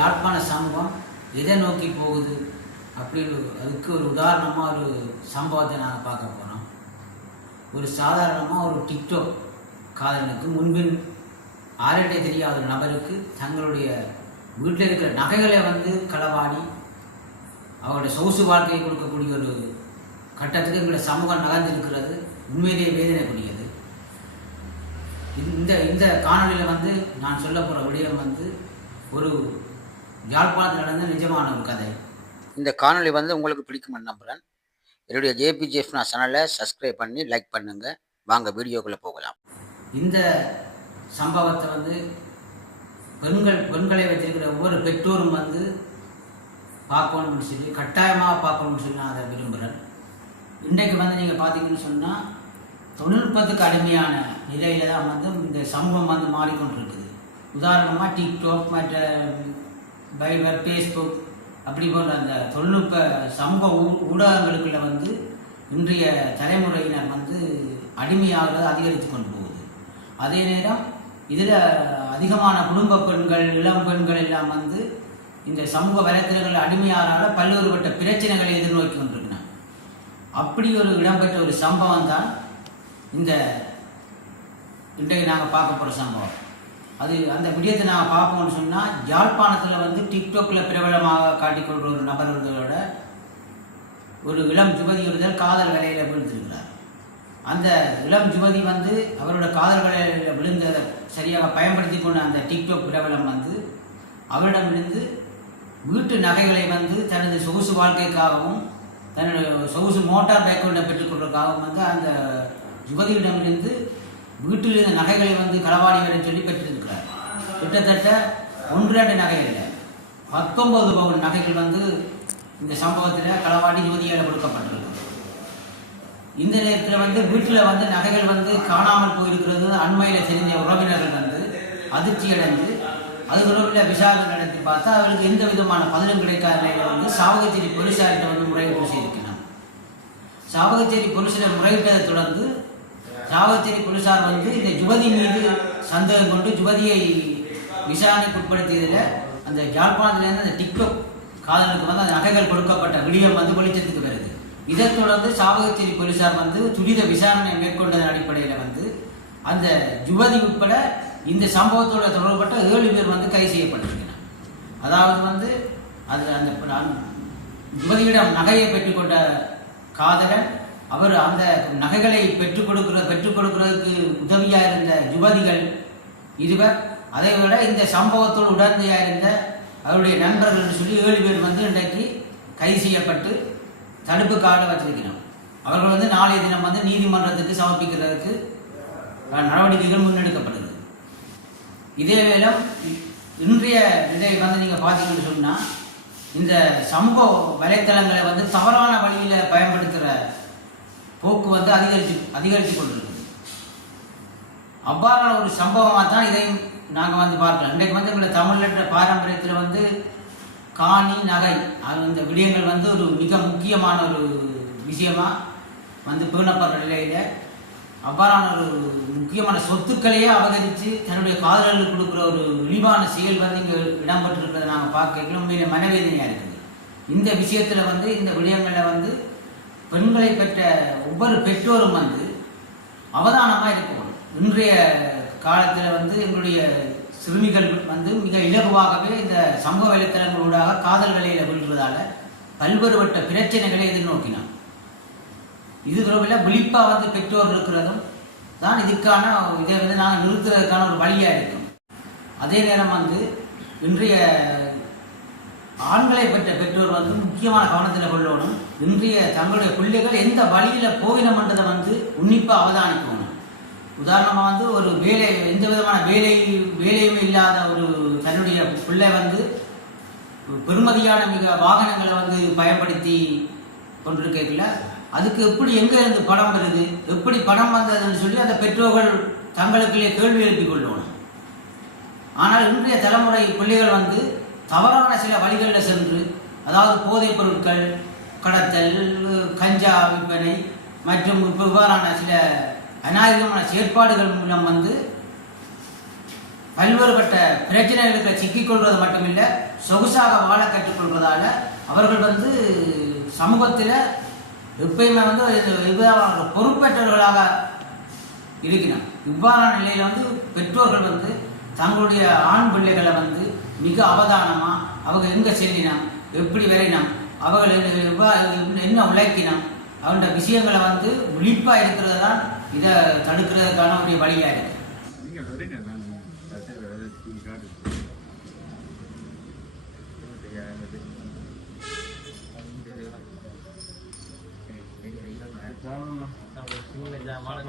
யாழ்ப்பாண சமூகம் எதை நோக்கி போகுது அப்படின்னு அதுக்கு ஒரு உதாரணமாக ஒரு சம்பவத்தை நாங்கள் பார்க்க போகிறோம். ஒரு சாதாரணமாக ஒரு டிக்டாக் காதலனுக்கு முன்பின் ஆரண்டே தெரியாத ஒரு நபருக்கு தங்களுடைய வீட்டில் இருக்கிற நகைகளை களவாடி அவருடைய சொகுசு வாழ்க்கையை கொடுக்கக்கூடிய ஒரு கட்டத்துக்கு எங்களுடைய சமூகம் நகர்ந்திருக்கிறது. உண்மையிலேயே வேதனைக்குரியது. இந்த காணொலியில் நான் சொல்ல போகிற விடயம் ஒரு யாழ்ப்பாணத்தில் நடந்த நிஜமான ஒரு கதை. இந்த காணொலி உங்களுக்கு பிடிக்கும்னு நம்புகிறேன். என்னுடைய JPGF சேனலை சப்ஸ்கிரைப் பண்ணி லைக் பண்ணுங்கள். வாங்க வீடியோக்குள்ளே போகலாம். இந்த சம்பவத்தை பெண்களை வச்சிருக்கிற ஒவ்வொரு பெற்றோரும் பார்க்கணும்னு சொல்லி கட்டாயமாக பார்க்கணும்னு சொல்லி நான் அதை விரும்புகிறேன். இன்றைக்கு நீங்கள் பார்த்தீங்கன்னு சொன்னால் தொழில்நுட்பத்துக்கு அடிமையான நிலையில தான் இந்த சமூகம் மாறிக்கொண்டிருக்குது. உதாரணமாக டிக்டாக் மற்ற வைபர் ஃபேஸ்புக் அப்படி போன்ற அந்த தொழில்நுட்ப சமூக ஊடகங்களுக்குள்ள இன்றைய தலைமுறையினர் அடிமையாகிறது அதிகரித்து கொண்டு போகுது. அதே நேரம் இதில் அதிகமான குடும்ப பெண்கள் இளம் பெண்கள் எல்லாம் இந்த சமூக வலைத்தளங்கள் அடிமையானால பல்வேறுபட்ட பிரச்சனைகளை எதிர்நோக்கி கொண்டிருக்கிறாங்க. அப்படி ஒரு இடம்பெற்ற ஒரு சம்பவம் தான் இந்த இன்றைக்கு நாங்கள் பார்க்க போகிற சம்பவம். அது அந்த விடயத்தை நாங்கள் பார்ப்போம்னு சொன்னால் யாழ்ப்பாணத்தில் டிக்டாக்கில் பிரபலமாக காட்டிக்கொள்கிற ஒரு நபர்களோட ஒரு இளம் யுவதி ஒருத்தர் காதல் வேலையில் விழுந்திருக்கிறார். அந்த இளம் யுவதி அவரோட காதல் வேலையில் விழுந்த சரியாக பயன்படுத்தி கொண்ட அந்த டிக்டாக் பிரபலம் அவரிடமிருந்து வீட்டு நகைகளை தனது சொகுசு வாழ்க்கைக்காகவும் தன்னுடைய சொகுசு மோட்டார் பைக் கொண்ட பெற்றுக்கொள்வதற்காகவும் அந்த யுவதியிடமிருந்து வீட்டில் இருந்த நகைகளை களவாடி வரை சொல்லி பெற்றிருக்கிறார். கிட்டத்தட்ட 1-2 நகை இல்லை, 19 பவுன் நகைகள் இந்த சம்பவத்தில் களவாடி யுவதியால் கொடுக்கப்பட்டிருக்கு. இந்த நேரத்தில் வீட்டில் நகைகள் காணாமல் போயிருக்கிறது அண்மையில் தெரிஞ்ச உறவினர்கள் அதிர்ச்சி அடைந்து அது தொடர்பில் விசாரணை நடத்தி பார்த்தா அவர்களுக்கு எந்த விதமான பதிலும் கிடைக்காத நிலையில் சாவகச்சேரி போலீசார்கிட்ட முறையீடு செய்திருக்கிறார். சாவகச்சேரி போலீஸில் முறையிட்டதை தொடர்ந்து சாவகச்சேரி போலீசார் இந்த யுவதி மீது சந்தேகம் கொண்டு யுவதியை விசாரணைக்கு உட்படுத்தியதில் அந்த யாழ்ப்பாணத்திலேருந்து அந்த டிக்டாக் காதலுக்கு அந்த நகைகள் கொடுக்கப்பட்ட விடியம் வெளிச்சத்துக்கு வருது. இதைத் தொடர்ந்து சாவகச்சேரி போலீசார் துரித விசாரணை மேற்கொண்டதன் அடிப்படையில் அந்த யுவதி உட்பட இந்த சம்பவத்தோட தொடர்பட்ட 7 பேர் கைது செய்யப்பட்டிருக்கிறார். அதாவது அதில் அந்த யுவதியிடம் நகையை பெற்றுக்கொண்ட காதலன் அவர் அந்த நகைகளை பெற்றுக் கொடுக்கிறதுக்கு உதவியாக இருந்த யுவதிகள் 2 அதை விட இந்த சம்பவத்தோடு உடந்தையாக இருந்த அவருடைய நண்பர்கள் என்று சொல்லி 7 பேர் இன்றைக்கு கைது செய்யப்பட்டு தடுப்பு காவலில் வச்சிருக்கிறோம். அவர்கள் நாளைய தினம் நீதிமன்றத்துக்கு சமர்ப்பிக்கிறதுக்கு நடவடிக்கைகள் முன்னெடுக்கப்படுது. இதே வேளை இன்றைய இதை நீங்கள் பார்த்தீங்கன்னு சொன்னால் இந்த சமூக வலைத்தளங்களை தவறான வழியில் பயன்படுத்துகிற போக்கு அதிகரித்து கொண்டிருக்குது. அவ்வாறான ஒரு சம்பவமாக தான் இதையும் நாங்கள் பார்க்கலாம். இன்றைக்கு எங்களை தமிழ் பாரம்பரியத்தில் காணி நகை இந்த விடயங்கள் ஒரு மிக முக்கியமான ஒரு விஷயமாக பேணப்படுற நிலையில் அவ்வாறான ஒரு முக்கியமான சொத்துக்களையே அபகரித்து தன்னுடைய காதலர்களுக்கு கொடுக்குற ஒரு இழிவான செயல் இங்கே இடம்பெற்றிருக்கிறத நாங்கள் பார்க்க உண்மையிலே மனவேதனையாக இருக்குது. இந்த விஷயத்தில் இந்த விடயங்களில் பெண்களை பெற்ற ஒவ்வொரு பெற்றோரும் அவதானமாக இருக்கணும். இன்றைய காலத்தில் எங்களுடைய சிறுமிகள் மிக இலகுவாகவே இந்த சமூக வலைத்தளங்களூடாக காதல் வேலையில் விழுறதால பல்வேறுபட்ட பிரச்சனைகளை எதிர்நோக்கினான். இது தொடர்பில் விழிப்பாக பெற்றோர் இருக்கிறதும் தான் இதுக்கான இதை நாங்கள் நிறுத்துறதுக்கான ஒரு வழியாக இருக்கும். அதே நேரம் இன்றைய ஆண்களை பெற்ற பெற்றோர் முக்கியமான கவனத்தில் கொள்ளணும். இன்றைய தங்களுடைய பிள்ளைகள் எந்த வழியில் போகினம்ன்றதை உன்னிப்பாக அவதானிக்கணும். உதாரணமாக ஒரு வேலை எந்த விதமான வேலையுமே இல்லாத ஒரு தன்னுடைய பிள்ளை பெருமதியான மிக வாகனங்களை பயன்படுத்தி கொண்டிருக்கல அதுக்கு எப்படி எங்கே இருந்து பணம் வருது, எப்படி பணம் வந்ததுன்னு சொல்லி அந்த பெற்றோர்கள் தங்களுக்குள்ளே கேள்வி எழுப்பிக் கொள்ளணும். ஆனால் இன்றைய தலைமுறை பிள்ளைகள் தவறான சில வழிகளில் சென்று, அதாவது போதைப் பொருட்கள் கடத்தல், கஞ்சா விற்பனை மற்றும் இவ்வாறான சில அநாகரிகமான செயற்பாடுகள் மூலம் பல்வேறுபட்ட பிரச்சனைகளுக்கு சிக்கிக்கொள்வது மட்டுமில்லை, சொகுசாக வாழ கற்றுக்கொள்வதால அவர்கள் சமூகத்தில் எப்பயுமே பொறுப்பேற்றவர்களாக இருக்கிறார். இவ்வாறான நிலையில் பெற்றோர்கள் தங்களுடைய ஆண் பிள்ளைகளை மிக அவதானமா அவங்க எங்க செல்லினோம், எப்படி வரையினோம், அவர்கள் என்ன உழைக்கினோம், அவருடைய விஷயங்களை விழிப்பா இருக்கிறது தான் இதை தடுக்கிறதுக்கான ஒரு வழியா இருக்கு. Sama, sama sini aja malah